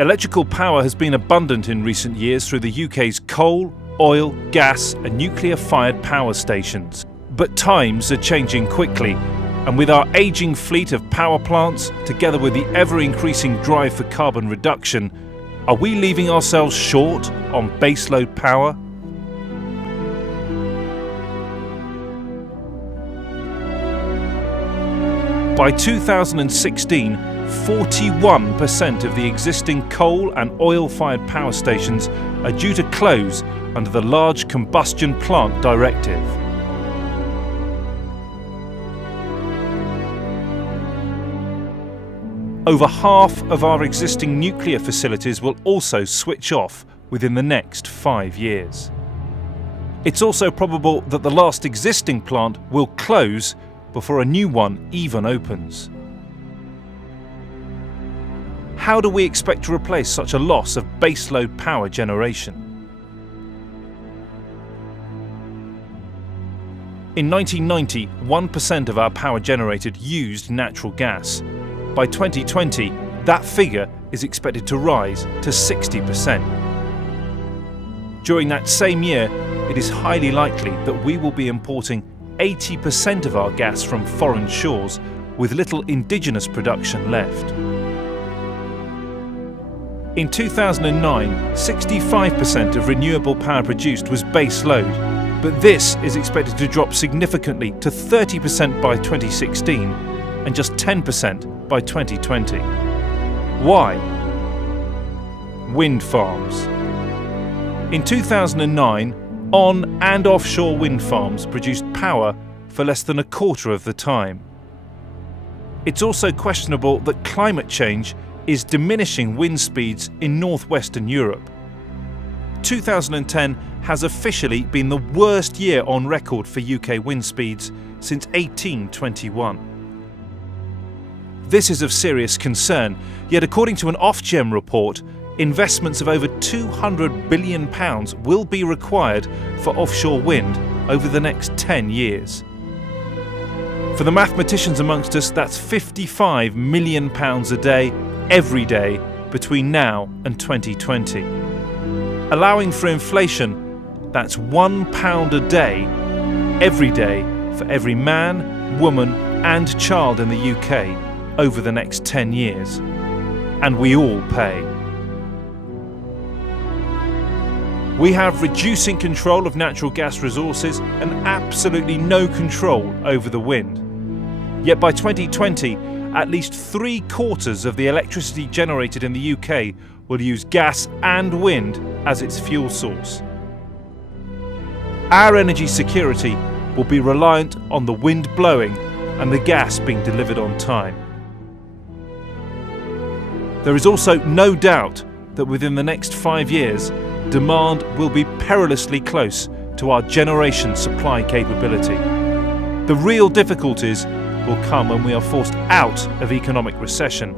Electrical power has been abundant in recent years through the UK's coal, oil, gas and nuclear-fired power stations. But times are changing quickly, and with our ageing fleet of power plants, together with the ever-increasing drive for carbon reduction, are we leaving ourselves short on baseload power? By 2016, 41% of the existing coal and oil-fired power stations are due to close under the Large Combustion Plant Directive. Over half of our existing nuclear facilities will also switch off within the next 5 years. It's also probable that the last existing plant will close before a new one even opens. How do we expect to replace such a loss of baseload power generation? In 1990, 1% of our power generated used natural gas. By 2020, that figure is expected to rise to 60%. During that same year, it is highly likely that we will be importing 80% of our gas from foreign shores, with little indigenous production left. In 2009, 65% of renewable power produced was base load, but this is expected to drop significantly to 30% by 2016 and just 10% by 2020. Why? Wind farms. In 2009, on and offshore wind farms produced power for less than a quarter of the time. It's also questionable that climate change is diminishing wind speeds in northwestern Europe. 2010 has officially been the worst year on record for UK wind speeds since 1821. This is of serious concern, yet according to an Ofgem report, investments of over £200 billion will be required for offshore wind over the next 10 years. For the mathematicians amongst us, that's £55 million a day, every day, between now and 2020. Allowing for inflation, that's £1 a day, every day, for every man, woman and child in the UK over the next 10 years. And we all pay. We have reducing control of natural gas resources and absolutely no control over the wind. Yet by 2020, at least 3/4 of the electricity generated in the UK will use gas and wind as its fuel source. Our energy security will be reliant on the wind blowing and the gas being delivered on time. There is also no doubt that within the next 5 years, demand will be perilously close to our generation supply capability. The real difficulties will come when we are forced out of economic recession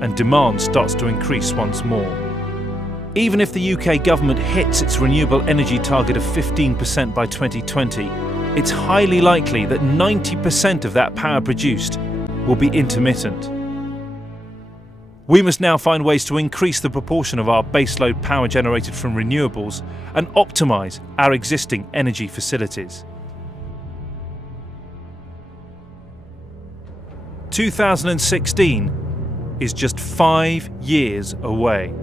and demand starts to increase once more. Even if the UK government hits its renewable energy target of 15% by 2020, it's highly likely that 90% of that power produced will be intermittent. We must now find ways to increase the proportion of our baseload power generated from renewables and optimise our existing energy facilities. 2016 is just 5 years away.